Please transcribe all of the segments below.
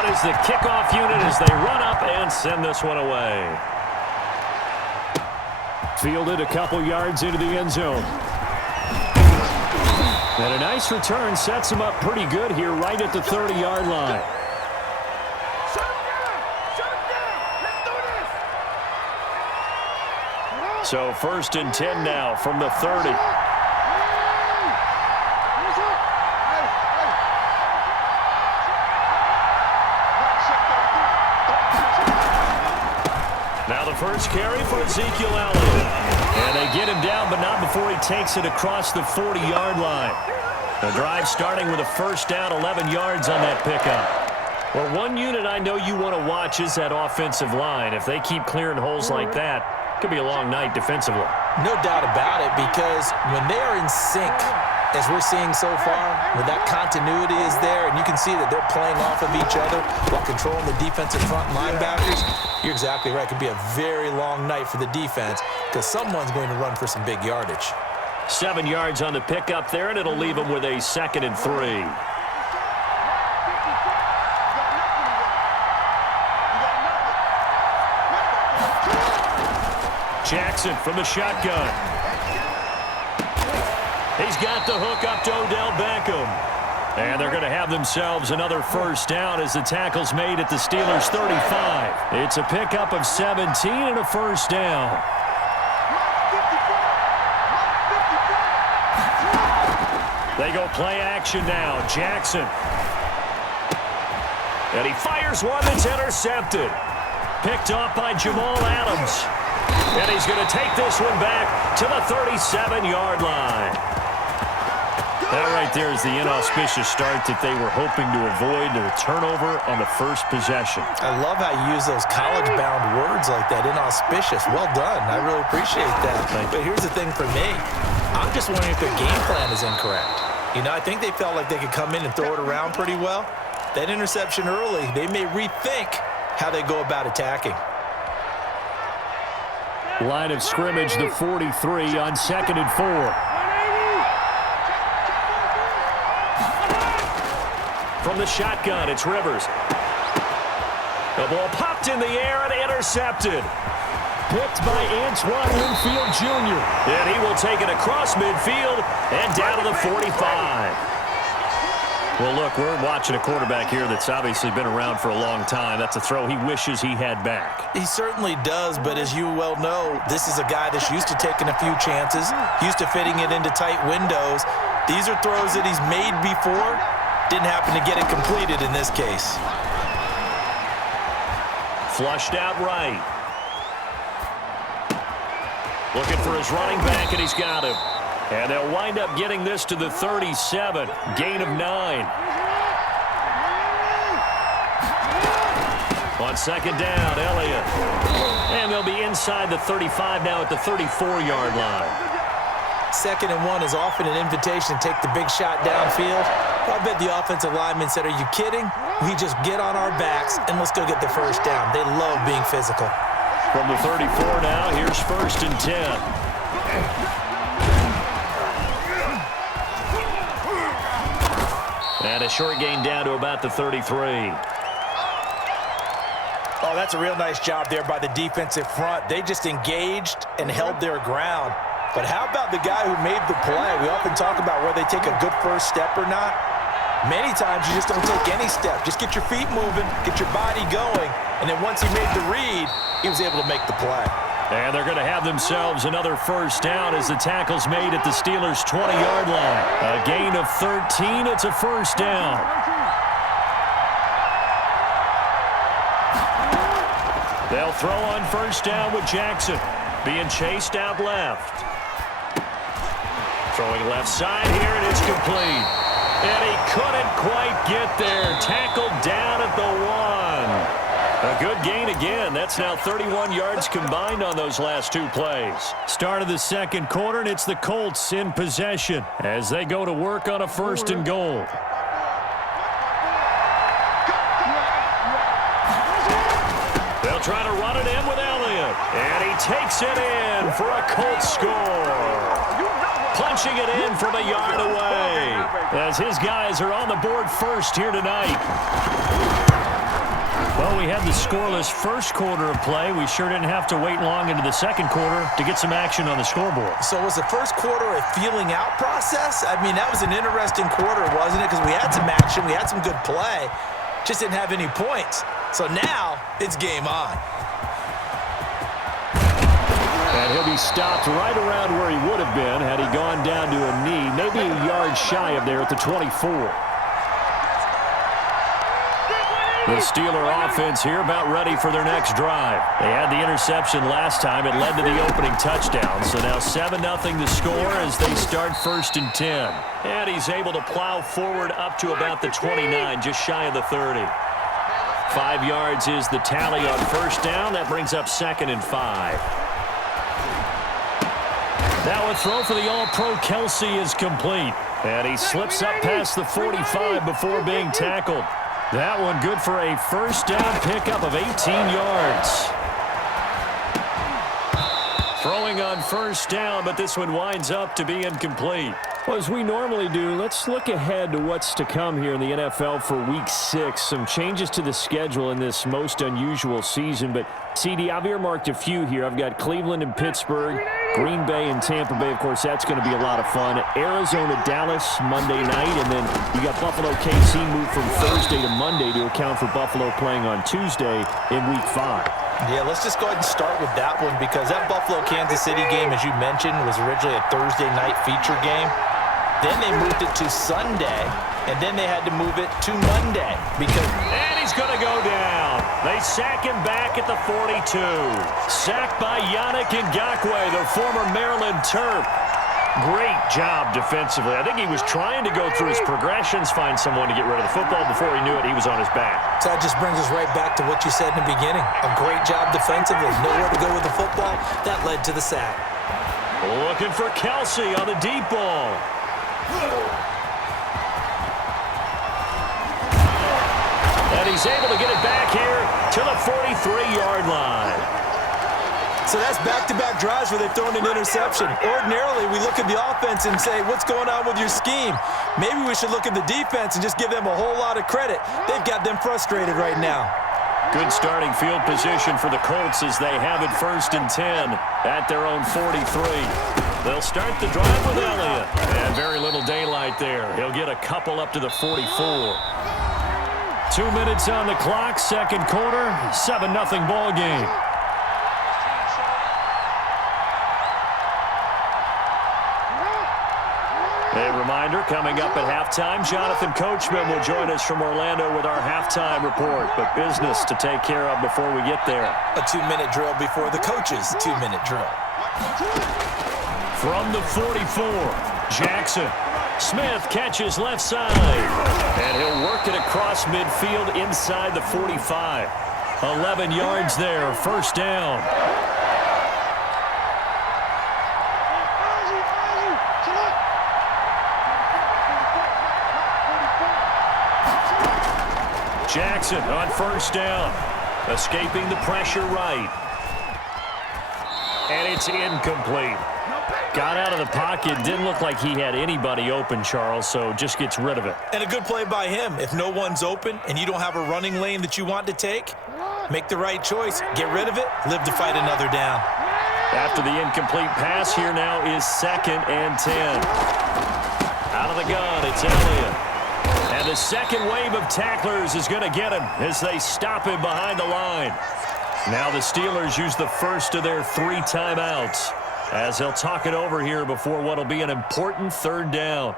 out is the kickoff unit as they run up and send this one away. Fielded a couple yards into the end zone. And a nice return sets him up pretty good here right at the 30-yard line. So 1st and 10 now from the 30. Now the first carry for Ezekiel Elliott. And they get him down, but not before he takes it across the 40-yard line. The drive starting with a first down, 11 yards on that pickup. Well, one unit I know you want to watch is that offensive line. If they keep clearing holes like that, it could be a long night defensively. No doubt about it, because when they are in sync, as we're seeing so far, when that continuity is there, and you can see that they're playing off of each other while controlling the defensive front linebackers, you're exactly right. It could be a very long night for the defense because someone's going to run for some big yardage. 7 yards on the pickup there, and it'll leave them with a 2nd and 3. Jackson from the shotgun. He's got the hook up to Odell Beckham. And they're going to have themselves another first down as the tackle's made at the Steelers' 35. It's a pickup of 17 and a first down. They go play action now. Jackson. And he fires one that's intercepted. Picked off by Jamal Adams. And he's going to take this one back to the 37-yard line. That right there is the inauspicious start that they were hoping to avoid, the turnover on the first possession. I love how you use those college-bound words like that, inauspicious. Well done. I really appreciate that. But here's the thing for me. I'm just wondering if their game plan is incorrect. You know, I think they felt like they could come in and throw it around pretty well. That interception early, they may rethink how they go about attacking. Line of scrimmage, the 43 on 2nd and 4. From the shotgun, it's Rivers. The ball popped in the air and intercepted. Picked by Antoine Winfield Jr. And he will take it across midfield and down to the 45. Well, look, we're watching a quarterback here that's obviously been around for a long time. That's a throw he wishes he had back. He certainly does, but as you well know, this is a guy that's used to taking a few chances, used to fitting it into tight windows. These are throws that he's made before. Didn't happen to get it completed in this case. Flushed out right. Looking for his running back, and he's got him. And they'll wind up getting this to the 37. Gain of 9. On 2nd down, Elliott. And they'll be inside the 35 now at the 34-yard line. 2nd and 1 is often an invitation to take the big shot downfield. I bet the offensive lineman said, are you kidding? We just get on our backs and let's go get the first down. They love being physical. From the 34 now, here's 1st and 10. And a short gain down to about the 33. Oh, that's a real nice job there by the defensive front. They just engaged and held their ground. But how about the guy who made the play? We often talk about whether they take a good first step or not. Many times you just don't take any step. Just get your feet moving, get your body going, and then once he made the read, he was able to make the play. And they're going to have themselves another first down as the tackle's made at the Steelers' 20-yard line. A gain of 13. It's a first down. They'll throw on first down with Jackson. Being chased out left. Throwing left side here, and it's complete. And he couldn't quite get there. Tackled down at the 1. A good gain again. That's now 31 yards combined on those last 2 plays. Start of the 2nd quarter, and it's the Colts in possession as they go to work on a 1st and goal. They'll try to run it in with Elliott. And he takes it in for a Colts score. Punching it in from a yard away as his guys are on the board first here tonight. Well, we had the scoreless first quarter of play. We sure didn't have to wait long into the second quarter to get some action on the scoreboard. So was the first quarter a feeling out process? I mean, that was an interesting quarter, wasn't it? Because we had some action, we had some good play, just didn't have any points. So now it's game on. And he'll be stopped right around where he would have been had he gone down to a knee, maybe a yard shy of there at the 24. The Steeler offense here about ready for their next drive. They had the interception last time. It led to the opening touchdown. So now 7-0 the score as they start 1st and 10. And he's able to plow forward up to about the 29, just shy of the 30. 5 yards is the tally on first down. That brings up 2nd and 5. That one throw for the All-Pro Kelsey is complete. And he slips up past the 45 before being tackled. That one good for a first down pickup of 18 yards. Throwing on first down, but this one winds up to be incomplete. Well, as we normally do, let's look ahead to what's to come here in the NFL for Week 6. Some changes to the schedule in this most unusual season, but CD, I've earmarked a few here. I've got Cleveland and Pittsburgh, Green Bay and Tampa Bay. Of course, that's going to be a lot of fun. Arizona, Dallas, Monday night, and then you got Buffalo, KC moved from Thursday to Monday to account for Buffalo playing on Tuesday in Week 5. Yeah, let's just go ahead and start with that one because that Buffalo-Kansas City game, as you mentioned, was originally a Thursday night feature game. Then they moved it to Sunday, and then they had to move it to Monday because... And he's going to go down. They sack him back at the 42. Sacked by Yannick Ngakoue, the former Maryland Terp. Great job defensively. I think he was trying to go through his progressions, find someone to get rid of the football. Before he knew it, he was on his back. So that just brings us right back to what you said in the beginning. A great job defensively. Nowhere to go with the football. That led to the sack. Looking for Kelsey on the deep ball. And he's able to get it back here to the 43-yard line. So that's back-to-back drives where they've thrown an interception. Ordinarily, we look at the offense and say, what's going on with your scheme? Maybe we should look at the defense and just give them a whole lot of credit. They've got them frustrated right now. Good starting field position for the Colts as they have it 1st and 10 at their own 43. They'll start the drive with Elliott. And very little daylight there. He'll get a couple up to the 44. 2 minutes on the clock, second quarter, 7-0 ball game. A reminder, coming up at halftime, Jonathan Coachman will join us from Orlando with our halftime report. But business to take care of before we get there. A 2-minute drill before the coach's 2-minute drill. From the 44, Jackson. Smith catches left side. And he'll work it across midfield inside the 45. 11 yards there, first down. Jackson on first down. Escaping the pressure right. And it's incomplete. Got out of the pocket. Didn't look like he had anybody open, Charles, so just gets rid of it. And a good play by him. If no one's open and you don't have a running lane that you want to take, make the right choice. Get rid of it. Live to fight another down. After the incomplete pass, here now is 2nd and 10. Out of the gun, it's Elliott. And the second wave of tacklers is going to get him as they stop him behind the line. Now the Steelers use the first of their 3 timeouts as they'll talk it over here before what will be an important third down.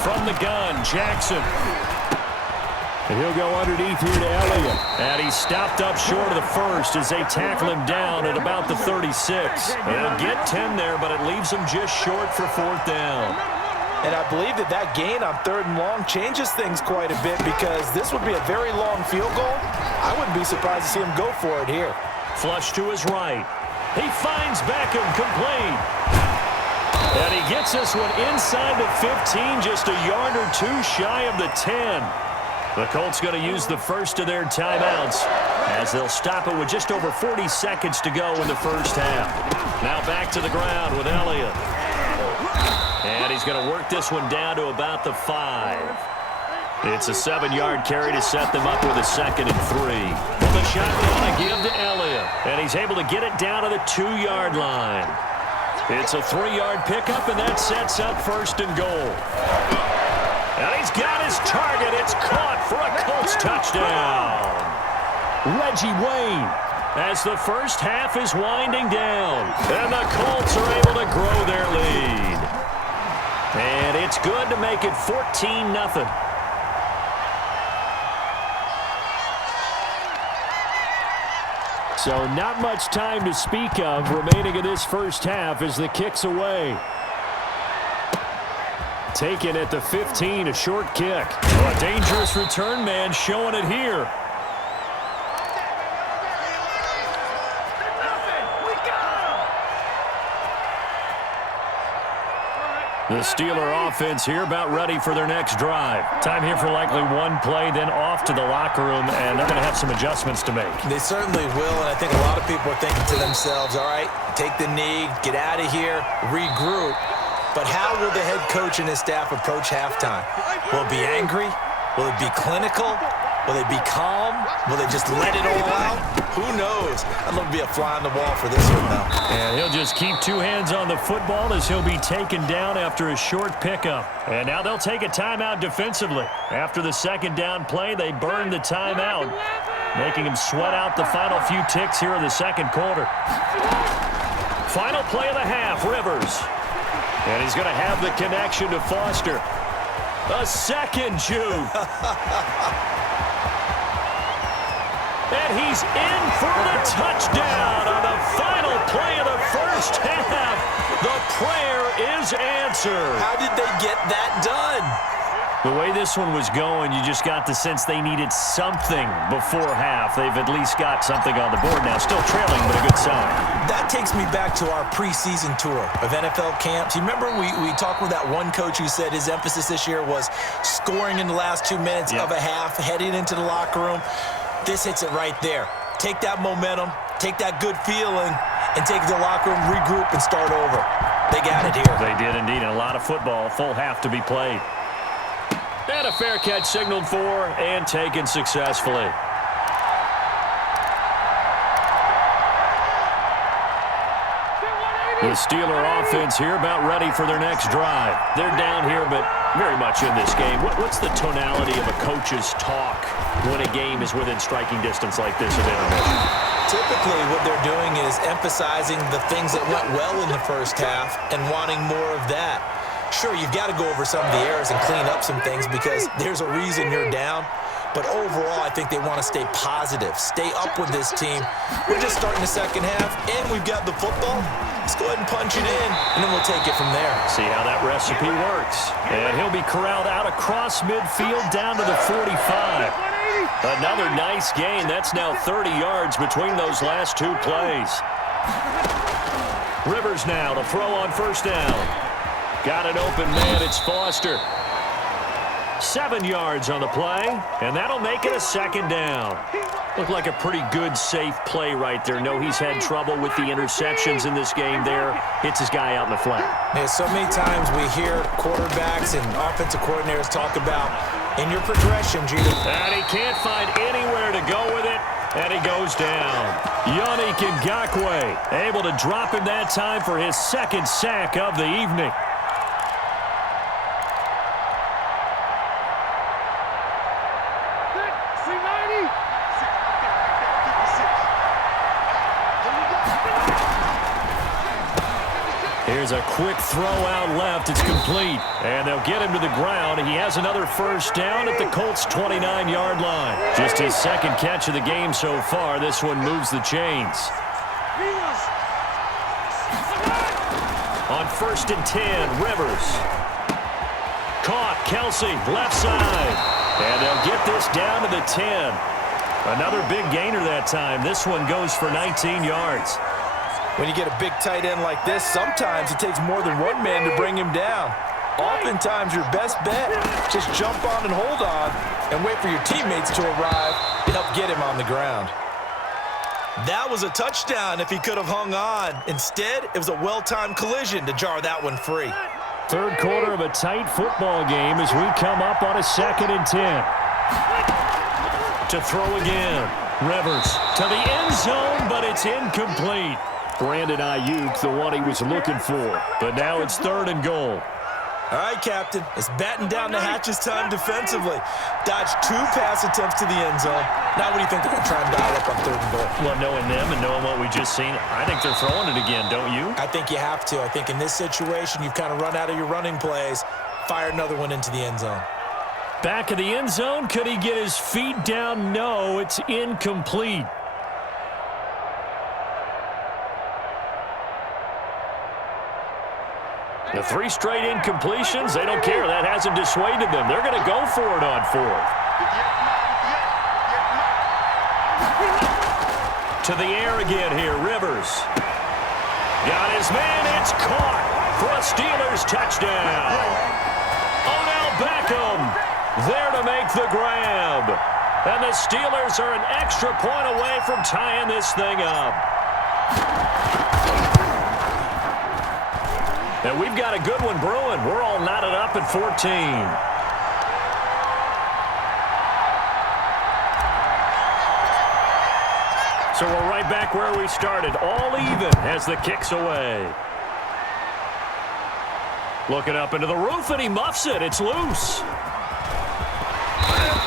From the gun, Jackson. And he'll go underneath here to Elliott. And he's stopped up short of the first as they tackle him down at about the 36. They'll get 10 there, but it leaves them just short for 4th down. And I believe that gain on 3rd and long changes things quite a bit because this would be a very long field goal. I wouldn't be surprised to see him go for it here. Flush to his right. He finds Beckham complete. And he gets this one inside the 15, just a yard or 2 shy of the 10. The Colts going to use the first of their timeouts as they'll stop it with just over 40 seconds to go in the first half. Now back to the ground with Elliott. And he's going to work this one down to about the 5. It's a 7-yard carry to set them up with a 2nd and 3. The shotgun to give to Elliott. And he's able to get it down to the 2-yard line. It's a 3-yard pickup, and that sets up 1st and goal. And he's got his target. It's caught for a Colts touchdown. Reggie Wayne as the first half is winding down. And the Colts are able to grow their lead. And it's good to make it 14-0. So not much time to speak of remaining in this first half as the kick's away. Taken at the 15, a short kick. Oh, a dangerous return man showing it here. The Steeler offense here about ready for their next drive. Time here for likely one play, then off to the locker room, and they're going to have some adjustments to make. They certainly will, and I think a lot of people are thinking to themselves, all right, take the knee, get out of here, regroup. But how will the head coach and his staff approach halftime? Will it be angry? Will it be clinical? Will they be calm? Will they just let it all out? Who knows? I'd love to be a fly on the wall for this one, though. And he'll just keep 2 hands on the football as he'll be taken down after a short pickup. And now they'll take a timeout defensively. After the 2nd down play, they burn the timeout, making him sweat out the final few ticks here in the 2nd quarter. Final play of the half, Rivers. And he's going to have the connection to Foster. A second juke. And he's in for the touchdown on the final play of the first half. The prayer is answered. How did they get that done? The way this one was going, you just got the sense they needed something before half. They've at least got something on the board now. Still trailing, but a good sign. That takes me back to our preseason tour of NFL camps. You remember we talked with that one coach who said his emphasis this year was scoring in the last 2 minutes of a half, heading into the locker room. This hits it right there. Take that momentum, take that good feeling, and take it to the locker room, regroup, and start over. They got it here. They did indeed, and a lot of football, full half to be played. And a fair catch signaled for and taken successfully. The Steeler offense here about ready for their next drive. They're down here, but very much in this game. What's the tonality of a coach's talk when a game is within striking distance like this at intermission? Typically, what they're doing is emphasizing the things that went well in the first half and wanting more of that. Sure, you've got to go over some of the errors and clean up some things because there's a reason you're down. But overall, I think they want to stay positive, stay up with this team. We're just starting the second half, and we've got the football. Let's go ahead and punch it in, and then we'll take it from there. See how that recipe works. And he'll be corralled out across midfield down to the 45. Another nice gain. That's now 30 yards between those last 2 plays. Rivers now to throw on first down. Got an open man. It's Foster. 7 yards on the play, and that'll make it a 2nd down. Looked like a pretty good, safe play right there. No, he's had trouble with the interceptions in this game there. Hits his guy out in the flat. Yeah, so many times we hear quarterbacks and offensive coordinators talk about in your progression, Gino. And he can't find anywhere to go with it, and he goes down. Yannick Ngakoue able to drop him that time for his 2nd sack of the evening. Here's a quick throw out left. It's complete. And they'll get him to the ground. He has another first down at the Colts' 29-yard line. Just his 2nd catch of the game so far. This one moves the chains. On 1st and 10, Rivers. Caught. Kelsey, left side. And they'll get this down to the 10. Another big gainer that time. This one goes for 19 yards. When you get a big tight end like this, sometimes it takes more than one man to bring him down. Oftentimes, your best bet, just jump on and hold on and wait for your teammates to arrive to help get him on the ground. That was a touchdown if he could have hung on. Instead, it was a well-timed collision to jar that one free. Third quarter of a tight football game as we come up on a 2nd and 10. To throw again. Rivers to the end zone, but it's incomplete. Brandon Ayuk, the one he was looking for. But now it's 3rd and goal. All right, Captain. It's batten down the hatches time defensively. Dodged 2 pass attempts to the end zone. Now what do you think they're going to try and dial up on 3rd and goal? Well, knowing them and knowing what we just seen, I think they're throwing it again, don't you? I think you have to. I think in this situation, you've kind of run out of your running plays. Fire another one into the end zone. Back of the end zone. Could he get his feet down? No, it's incomplete. The 3 straight incompletions, they don't care. That hasn't dissuaded them. They're going to go for it on 4th. To the air again here, Rivers. Got his man, it's caught for a Steelers touchdown. Odell Beckham there to make the grab. And the Steelers are an extra point away from tying this thing up. And we've got a good one brewing. We're all knotted up at 14. So we're right back where we started. All even as the kick's away. Looking up into the roof, and he muffs it. It's loose.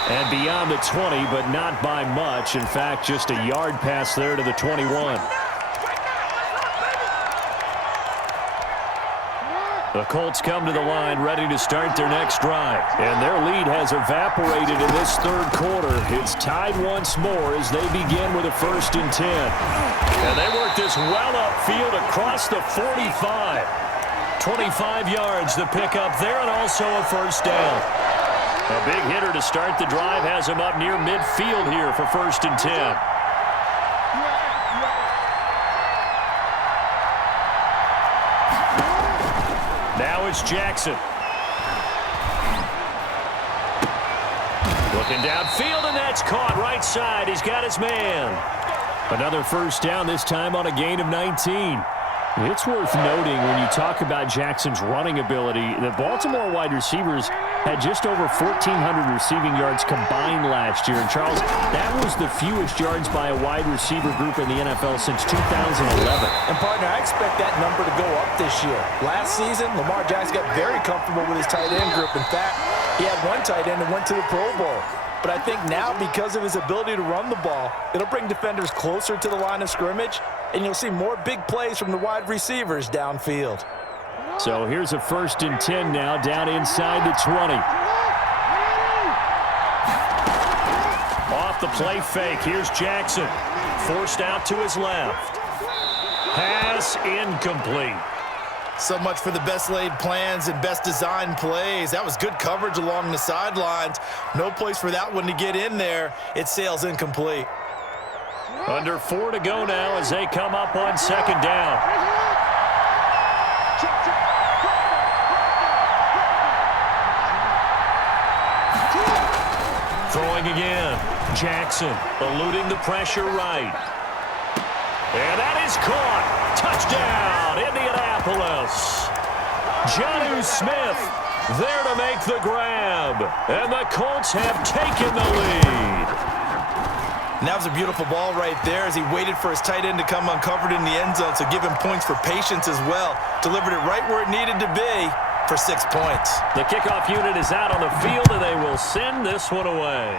And beyond the 20, but not by much. In fact, just a yard pass there to the 21. The Colts come to the line ready to start their next drive. And their lead has evaporated in this 3rd quarter. It's tied once more as they begin with a 1st and 10. And they work this well upfield across the 45. 25 yards to pick up there, and also a 1st down. A big hitter to start the drive has him up near midfield here for 1st and 10. Now it's Jackson. Looking downfield, and that's caught right side. He's got his man. Another 1st down, this time on a gain of 19. It's worth noting when you talk about Jackson's running ability, the Baltimore wide receivers had just over 1,400 receiving yards combined last year. And, Charles, that was the fewest yards by a wide receiver group in the NFL since 2011. And, partner, I expect that number to go up this year. Last season, Lamar Jackson got very comfortable with his tight end group. In fact, he had one tight end that went to the Pro Bowl. But I think now, because of his ability to run the ball, it'll bring defenders closer to the line of scrimmage, and you'll see more big plays from the wide receivers downfield. So here's a 1st and 10 now, down inside the 20. Off the play fake, here's Jackson. Forced out to his left. Pass incomplete. So much for the best laid plans and best designed plays. That was good coverage along the sidelines. No place for that one to get in there. It sails incomplete. Under 4 to go now as they come up on 2nd down. Throwing again. Jackson eluding the pressure right. And that is caught. Touchdown, Indianapolis. Jonnu Smith there to make the grab. And the Colts have taken the lead. And that was a beautiful ball right there as he waited for his tight end to come uncovered in the end zone, so give him points for patience as well. Delivered it right where it needed to be for 6 points. The kickoff unit is out on the field, and they will send this one away.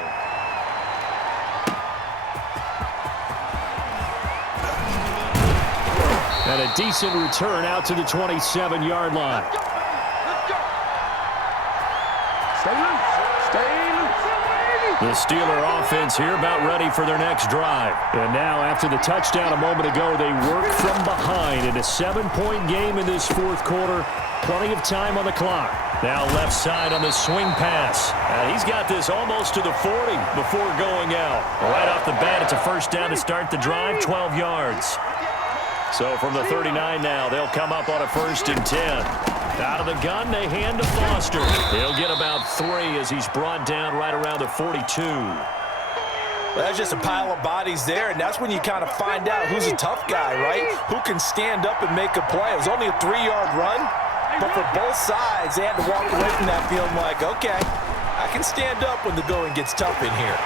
And a decent return out to the 27-yard line. Stay loose. Stay loose. The Steeler offense here about ready for their next drive. And now after the touchdown a moment ago, they work from behind in a 7-point game in this 4th quarter. Plenty of time on the clock. Now left side on the swing pass. He's got this almost to the 40 before going out. Right off the bat, it's a 1st down to start the drive, 12 yards. So from the 39 now, they'll come up on a 1st and 10. Out of the gun, they hand to Foster. He'll get about 3 as he's brought down right around the 42. Well, that's just a pile of bodies there, and that's when you kind of find out who's a tough guy, right? Who can stand up and make a play. It was only a 3-yard run, but for both sides, they had to walk away from that feeling like, okay, I can stand up when the going gets tough in here.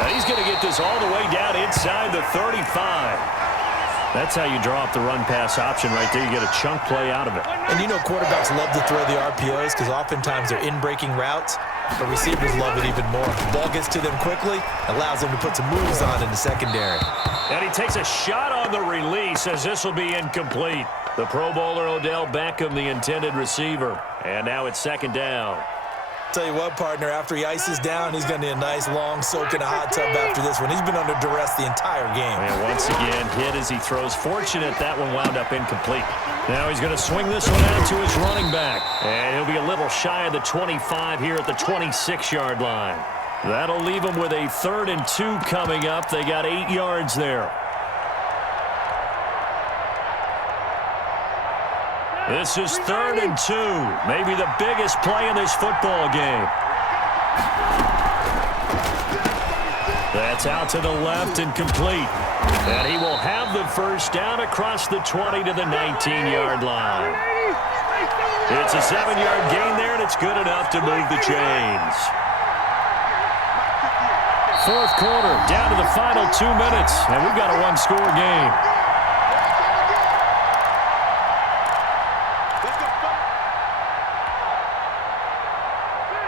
Now he's going to get this all the way down inside the 35. That's how you draw up the run-pass option right there. You get a chunk play out of it. And you know quarterbacks love to throw the RPOs because oftentimes they're in-breaking routes, but receivers love it even more. The ball gets to them quickly, allows them to put some moves on in the secondary. And he takes a shot on the release as this will be incomplete. The Pro Bowler Odell Beckham, the intended receiver. And now it's second down. Tell you what, partner, after he ices down, he's going to need a nice long soak in a hot tub after this one. He's been under duress the entire game. And once again, hit as he throws. Fortunate that one wound up incomplete. Now he's going to swing this one out to his running back. And he'll be a little shy of the 25 here at the 26-yard line. That'll leave him with a 3rd and 2 coming up. They got 8 yards there. This is 3rd and 2. Maybe the biggest play in this football game. That's out to the left and complete. And he will have the first down across the 20 to the 19-yard line. It's a 7-yard gain there, and it's good enough to move the chains. 4th quarter, down to the final 2 minutes, and we've got a 1-score game.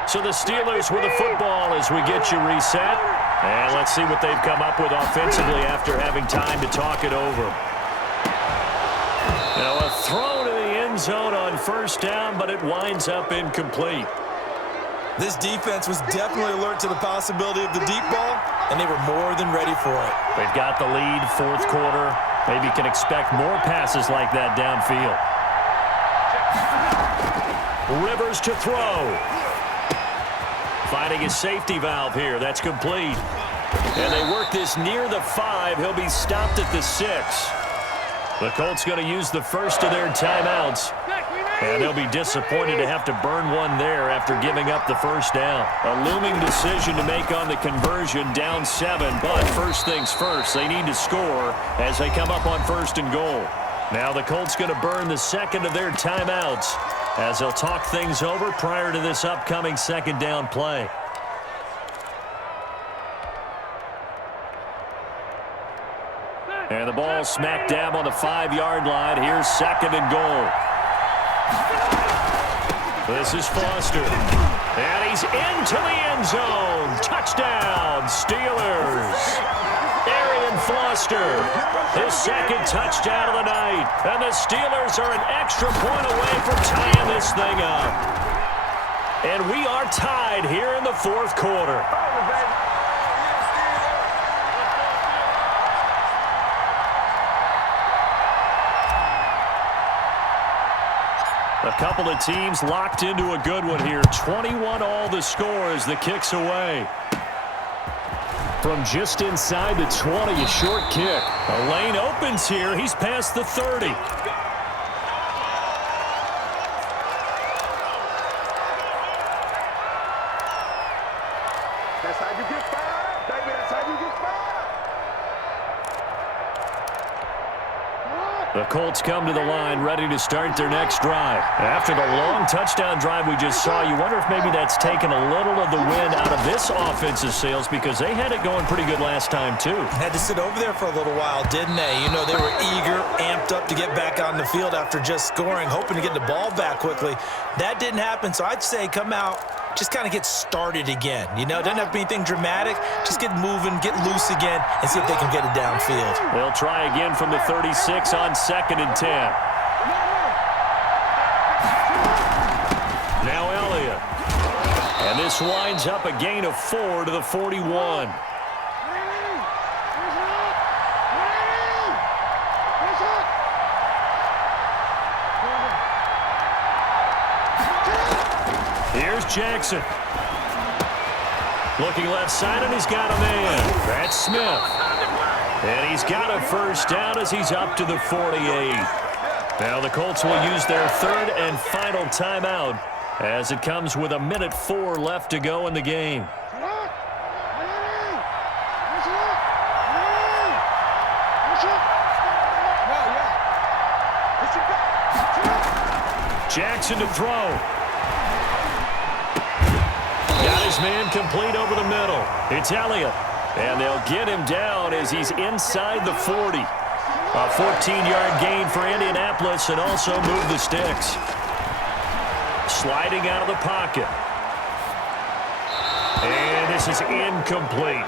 So the Steelers with the football as we get you reset. And let's see what they've come up with offensively after having time to talk it over. Now a throw to the end zone on first down, but it winds up incomplete. This defense was definitely alert to the possibility of the deep ball, and they were more than ready for it. They've got the lead, 4th quarter. Maybe can expect more passes like that downfield. Rivers to throw. Finding a safety valve here. That's complete. And they work this near the 5. He'll be stopped at the 6. The Colts going to use the first of their timeouts. And they'll be disappointed to have to burn one there after giving up the first down. A looming decision to make on the conversion, down 7. But first things first, they need to score as they come up on 1st and goal. Now the Colts going to burn the second of their timeouts as they'll talk things over prior to this upcoming 2nd down play. And the ball smack dab on the 5-yard line. Here's 2nd and goal. This is Foster. And he's into the end zone. Touchdown, Steelers. Arian Foster, his 2nd touchdown of the night. And the Steelers are an extra point away from tying this thing up. And we are tied here in the 4th quarter. A couple of teams locked into a good one here. 21 all the score as the kick's away. From just inside the 20, a short kick. A lane opens here. He's past the 30. That's how you get fired, baby. That's how you get fired. The Colts come to the line ready to start their next drive. After the long touchdown drive we just saw, you wonder if maybe that's taken a little of the wind out of this offensive sails because they had it going pretty good last time too. Had to sit over there for a little while, didn't they? You know, they were eager, amped up to get back on the field after just scoring, hoping to get the ball back quickly. That didn't happen, so I'd say come out, just kind of get started again. You know, it doesn't have to be anything dramatic. Just get moving, get loose again, and see if they can get it downfield. They'll try again from the 36 on 2nd and 10. Now Elliott. And this winds up a gain of 4 to the 41. Here's Jackson. Looking left side, and he's got a man. That's Smith. And he's got a first down as he's up to the 48. Now the Colts will use their third and final timeout as it comes with 1:04 left to go in the game. Jackson to throw. Got his man complete over the middle. It's Elliott. And they'll get him down as he's inside the 40. A 14-yard gain for Indianapolis and also move the sticks. Sliding out of the pocket. And this is incomplete.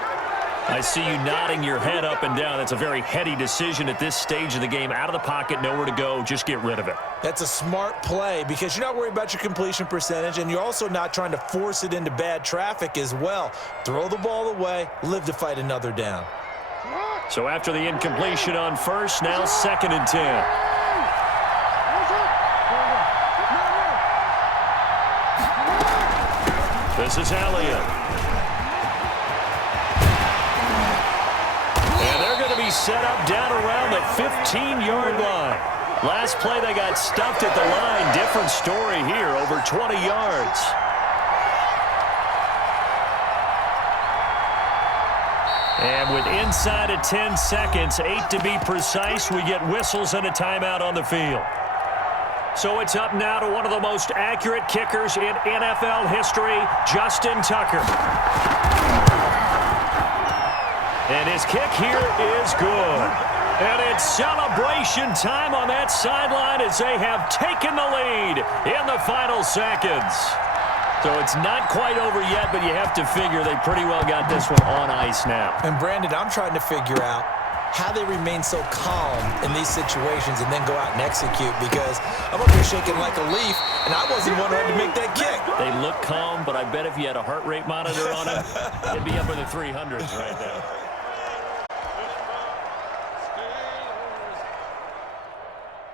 I see you nodding your head up and down. That's a very heady decision at this stage of the game. Out of the pocket, nowhere to go. Just get rid of it. That's a smart play because you're not worried about your completion percentage, and you're also not trying to force it into bad traffic as well. Throw the ball away, live to fight another down. So after the incompletion on first, now 2nd and 10. This is Elliott. And they're going to be set up down around the 15-yard line. Last play they got stuffed at the line. Different story here, over 20 yards. And with inside of 10 seconds, 8 to be precise, we get whistles and a timeout on the field. So it's up now to one of the most accurate kickers in NFL history, Justin Tucker. And his kick here is good. And it's celebration time on that sideline as they have taken the lead in the final seconds. So it's not quite over yet, but you have to figure they pretty well got this one on ice now. And, Brandon, I'm trying to figure out how they remain so calm in these situations and then go out and execute, because I'm up here shaking like a leaf, and I wasn't one ready to make that kick. They look calm, but I bet if you had a heart rate monitor on it, it'd be up in the 300s right now.